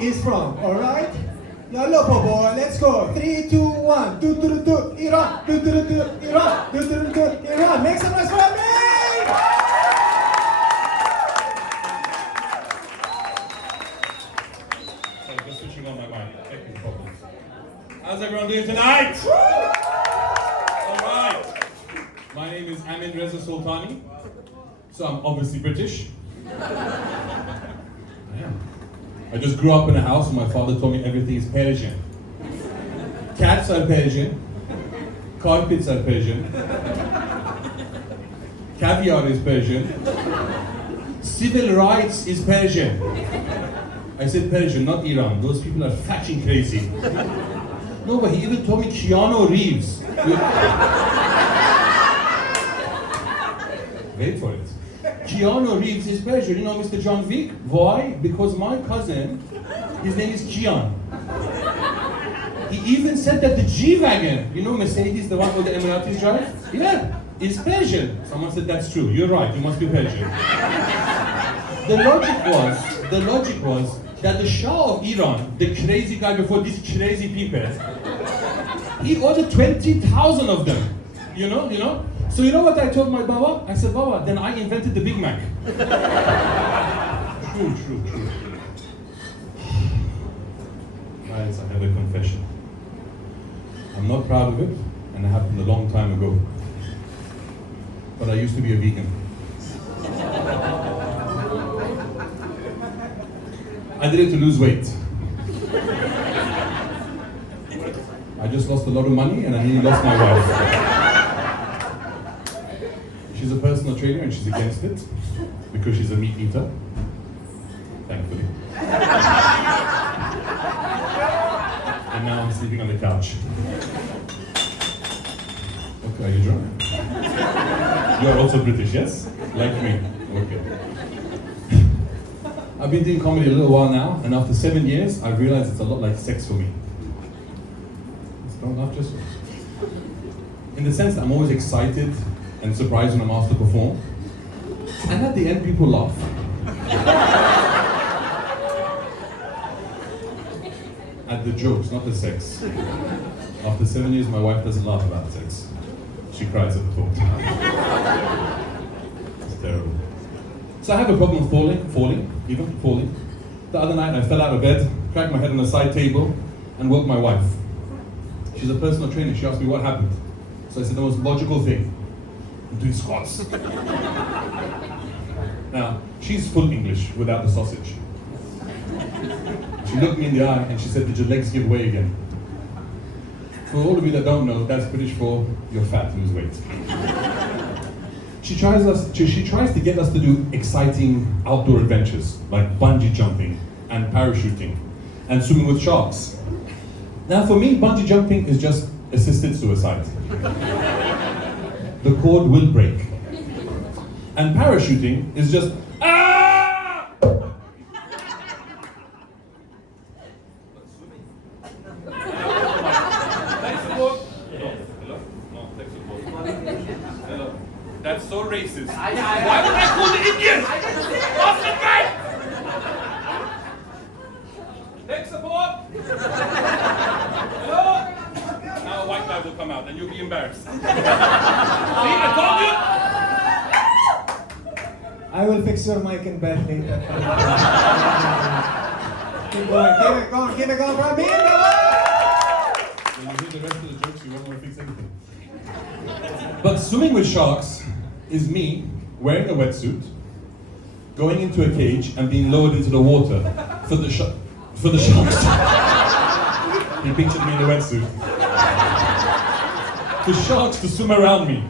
is from, alright? Yalla boy, let's go. 3, 2, 1. Iran. Iran. Make some noise for me! Sorry, just switching on my mic. Technical problems. How's everyone doing tonight? Alright. My name is Amin Reza Sultani. So I'm obviously British. I am. I just grew up in a house where my father told me everything is Persian. Cats are Persian. Carpets are Persian. Caviar is Persian. Civil rights is Persian. I said Persian, not Iran. Those people are fucking crazy. No, but he even told me Keanu Reeves. Wait for it. Keanu Reeves is Persian. You know Mr. John Wick? Why? Because my cousin, his name is Gian. He even said that the G-Wagon, you know Mercedes, the one where the Emiratis drive? Yeah, is Persian. Someone said that's true. You're right, you must be Persian. The logic was that the Shah of Iran, the crazy guy before these crazy people, he ordered 20,000 of them. You know? So you know what I told my Baba? I said, Baba, then I invented the Big Mac. True. Guys, I have a confession. I'm not proud of it, and it happened a long time ago. But I used to be a vegan. I did it to lose weight. I just lost a lot of money, and I nearly lost my wife. She's a personal trainer and she's against it because she's a meat eater, thankfully. And now I'm sleeping on the couch. Okay, are you drunk? You are also British, yes? Like me. Okay. I've been doing comedy a little while now, and after 7 years, I realized it's a lot like sex for me. Don't laugh, just in the sense that I'm always excited and surprised when I'm asked to perform. And at the end, people laugh. At the jokes, not the sex. After 7 years, my wife doesn't laugh about sex. She cries at the thought. It's terrible. So I have a problem with falling. The other night, I fell out of bed, cracked my head on a side table, and woke my wife. She's a personal trainer. She asked me what happened. So I said the most logical thing. I'm doing squats. Now, she's full English without the sausage. She looked me in the eye and she said, did your legs give way again? For all of you that don't know, that's British for you're fat, lose weight. She tries to get us to do exciting outdoor adventures, like bungee jumping and parachuting and swimming with sharks. Now for me, bungee jumping is just assisted suicide. The cord will break. And parachuting is just, ah! That's so racist. Why would I call the Indians? What's the guy? Tech support? Hello? Now a white guy will come out and you'll be embarrassed. See, I told you! I will fix your mic in bed later. Keep it going, bro. When you hear the rest of the jokes, you won't want to fix anything. But swimming with sharks is me wearing a wetsuit, going into a cage and being lowered into the water for the sharks. He pictured me in a wetsuit. For sharks to swim around me.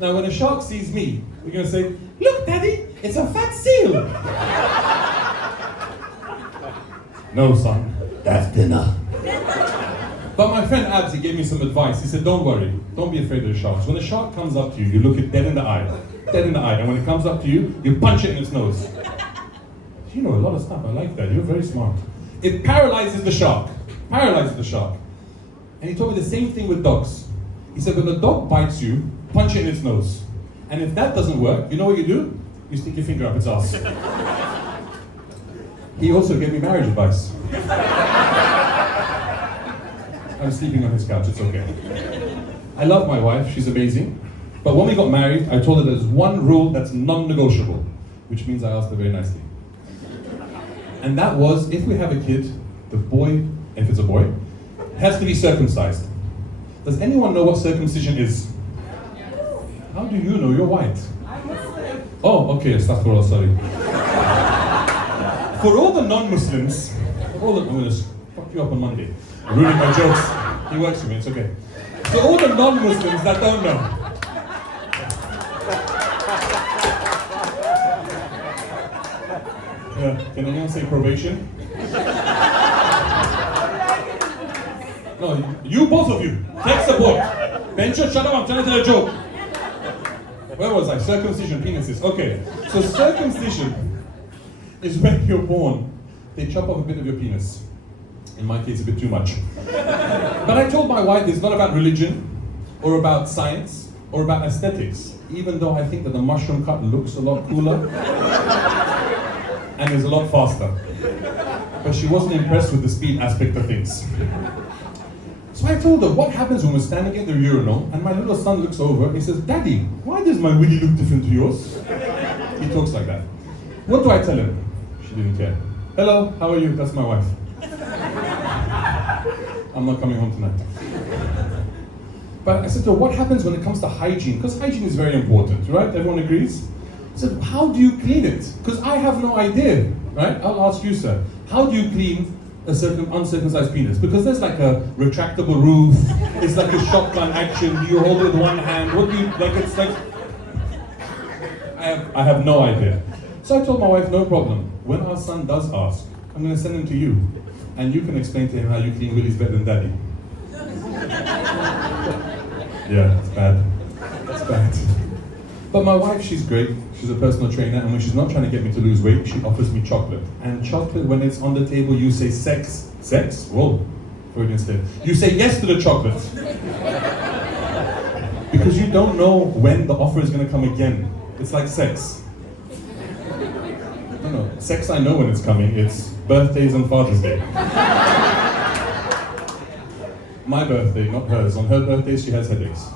Now when a shark sees me, we're going to say, look daddy, it's a fat seal. No son, that's dinner. But my friend Abs, he gave me some advice. He said, don't worry, don't be afraid of the sharks. When a shark comes up to you, you look it dead in the eye. And when it comes up to you, you punch it in its nose. You know a lot of stuff, I like that, you're very smart. It paralyzes the shark. And he told me the same thing with dogs. He said, when the dog bites you, punch it in its nose. And if that doesn't work, you know what you do? You stick your finger up its ass. He also gave me marriage advice. I'm sleeping on his couch, it's okay. I love my wife, she's amazing. But when we got married, I told her there's one rule that's non-negotiable, which means I asked her very nicely. And that was, if we have a kid, the boy, if it's a boy, has to be circumcised. Does anyone know what circumcision is? How do you know? You're white. Oh, okay, astaghfirullah, sorry. For all the non-Muslims, I'm going to fuck you up on Monday. Ruining my jokes. He works for me, it's okay. For all the non-Muslims that don't know. Yeah, can anyone say probation? No, you both of you, take support. Bencho, shut up, I'm trying to tell a joke. Where was I? Circumcision, penises. Okay, so circumcision is when you're born, they chop off a bit of your penis. In my case, a bit too much. But I told my wife it's not about religion, or about science, or about aesthetics, even though I think that the mushroom cut looks a lot cooler, and is a lot faster. But she wasn't impressed with the speed aspect of things. So I told her, what happens when we're standing at the urinal, and my little son looks over, and he says, Daddy, why does my willy look different to yours? He talks like that. What do I tell him? She didn't care. Hello, how are you? That's my wife. I'm not coming home tonight. But I said to her, what happens when it comes to hygiene? Because hygiene is very important, right? Everyone agrees? I said, how do you clean it? Because I have no idea, right? I'll ask you, sir. How do you clean a uncircumcised penis? Because there's like a retractable roof, it's like a shotgun action, you hold it with one hand, what do you, like it's like, I have no idea. So I told my wife, no problem, when our son does ask, I'm going to send him to you, and you can explain to him how you clean willies better than Daddy. Yeah, it's bad. It's bad. But my wife, she's great. She's a personal trainer, and when she's not trying to get me to lose weight, she offers me chocolate. And chocolate, when it's on the table, you say sex. Sex? Whoa. Freudian slip. You say yes to the chocolate. Because you don't know when the offer is going to come again. It's like sex. No, sex I know when it's coming. It's birthdays and Father's Day. My birthday, not hers. On her birthday, she has headaches.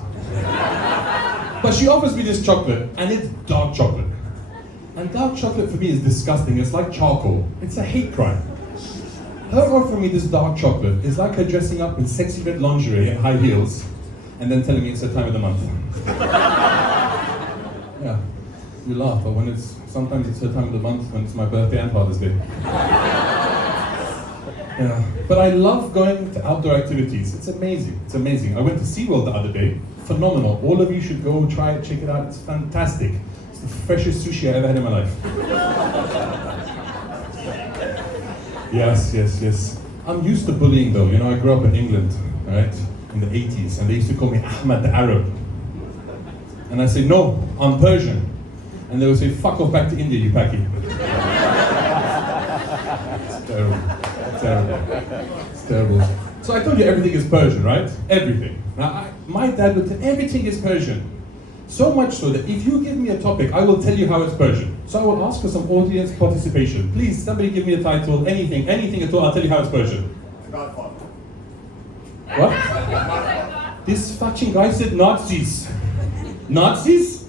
But she offers me this chocolate, and it's dark chocolate. And dark chocolate for me is disgusting. It's like charcoal. It's a hate crime. Her offering me this dark chocolate is like her dressing up in sexy red lingerie and high heels, and then telling me it's her time of the month. Yeah, you laugh, but sometimes it's her time of the month when it's my birthday and Father's Day. Yeah, but I love going to outdoor activities. It's amazing. It's amazing. I went to SeaWorld the other day. Phenomenal. All of you should go try it, check it out. It's fantastic. It's the freshest sushi I ever had in my life. Yes. I'm used to bullying though. You know, I grew up in England, right? In the 80s, and they used to call me Ahmad the Arab. And I say, no, I'm Persian. And they would say, fuck off back to India, you packy. It's terrible. It's terrible. So I told you everything is Persian, right? Everything. Now, my dad would tell everything is Persian. So much so that if you give me a topic, I will tell you how it's Persian. So I will ask for some audience participation. Please, somebody give me a title, anything at all, I'll tell you how it's Persian. The Godfather. What? This fucking guy said Nazis. Nazis?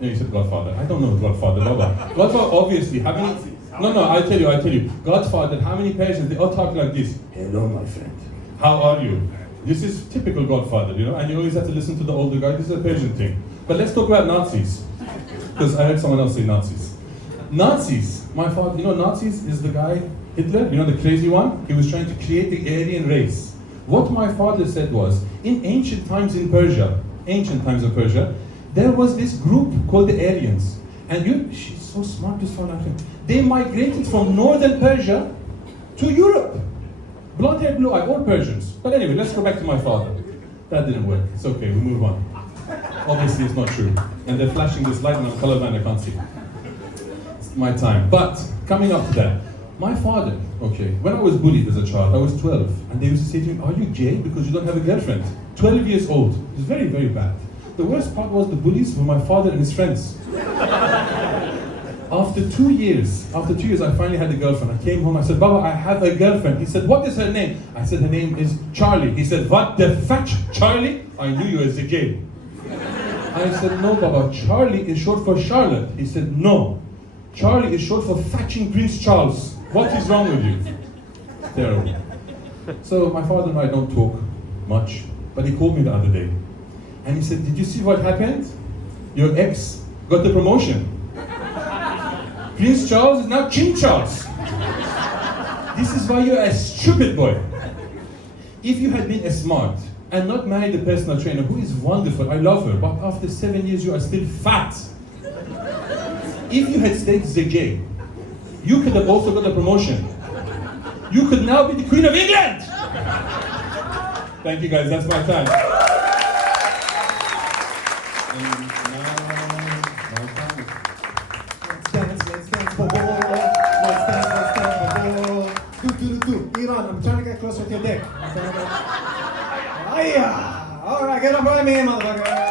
No, he said Godfather. I don't know Godfather, Baba. Godfather, obviously, how many... No, I tell you. Godfather, how many Persians, they all talk like this. Hello, my friend. How are you? This is typical Godfather, you know, and you always have to listen to the older guy. This is a Persian thing. But let's talk about Nazis. Because I heard someone else say Nazis. Nazis. My father, you know, Nazis is the guy, Hitler, you know, the crazy one? He was trying to create the Aryan race. What my father said was, in ancient times in Persia, there was this group called the Aryans. And she's so smart, this one. They migrated from northern Persia to Europe. Blonde hair, blue eye, all Persians. But anyway, let's go back to my father. That didn't work. It's okay, we move on. Obviously, it's not true. And they're flashing this light and I'm colorblind, I can't see. It's my time. But, coming up to that, my father, when I was bullied as a child, I was 12. And they used to say to me, are you gay because you don't have a girlfriend? 12 years old. It was very, very bad. The worst part was the bullies were my father and his friends. After 2 years, I finally had a girlfriend. I came home, I said, Baba, I have a girlfriend. He said, what is her name? I said, her name is Charlie. He said, what the fuck, Charlie? I knew you as a gay. I said, no, Baba, Charlie is short for Charlotte. He said, no, Charlie is short for fucking Prince Charles. What is wrong with you? Terrible. So my father and I don't talk much, but he called me the other day. And he said, did you see what happened? Your ex got the promotion. Prince Charles is now King Charles. This is why you're a stupid boy. If you had been a smart and not married a personal trainer who is wonderful, I love her, but after 7 years you are still fat. If you had stayed the gay, you could have also got a promotion. You could now be the Queen of England! Thank you guys, that's my time. And now, my time. Let's dance for ball. Let's dance for ball. Do. Iran, I'm trying to get closer to your dick. All right, get up on me, motherfucker.